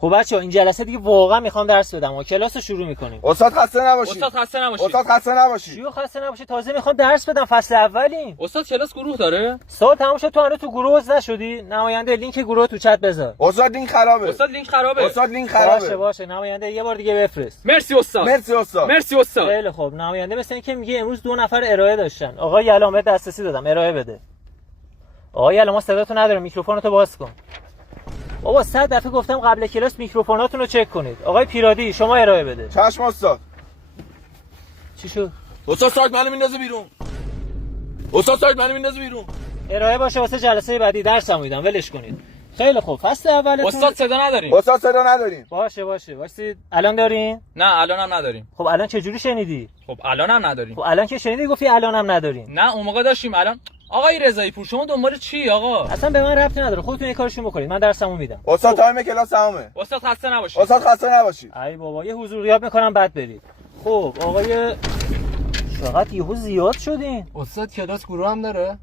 خب بچه‌ها این جلسه دیگه واقعا میخوام درس بدم و کلاس رو شروع می‌کنیم. استاد خسته نباشی. استاد خسته نباشی. استاد خسته نباشی. چیو خسته نباشی، تازه میخوام درس بدم، فصل اولیم. استاد کلاس گروه داره؟ سال تموم شد تو هنوز تو گروه عضو نشدی؟ نماینده لینک گروه تو چت بذار. استاد لینک خرابه. استاد لینک خرابه. استاد لینک خرابه. باشه نماینده یه بار دیگه بفرست. مرسی استاد. مرسی استاد. مرسی استاد. خیلی خوب. نماینده مثل اینکه میگه امروز 2 نفر ارائه داشتن. آقا یلامه دسترسی دادم، ارائه بده. آقا یلامه صداتو نداره، میکروفونتو باز کن. بابا 100 دفعه گفتم قبل کلاس میکروفوناتون رو چک کنید. آقای پیرادی شما ارائه بده. چشم استاد. چی شد؟ استاد سایت منو میندازه بیرون. استاد سایت منو میندازه بیرون. ارائه باشه واسه جلسه بعدی، درسمو میدم، ولش کنید. خیلی خوب. فصل اولتون استاد صدا نداریم. استاد صدا نداریم. باشه واسید. الان دارین؟ نه الانم نداریم. خب الان چه جوری شنیدی؟ خب الانم نداریم. خب الان که شنیدی گفتی الانم ندارین. نه اون موقع داشتیم الان. آقای رضایی پور شما دنبال چی آقا؟ اصلا به من ربطی نداره، خودتون یه کارشون بکنید، من درسمو میدم. استاد تایم کلاس تمومه. استاد خسته نباشید. استاد خسته نباشید. ای بابا یه حضور غیاب میکنم بعد برید. خب آقای چقدر یهو زیاد شدین. استاد کلاس گروه هم داره؟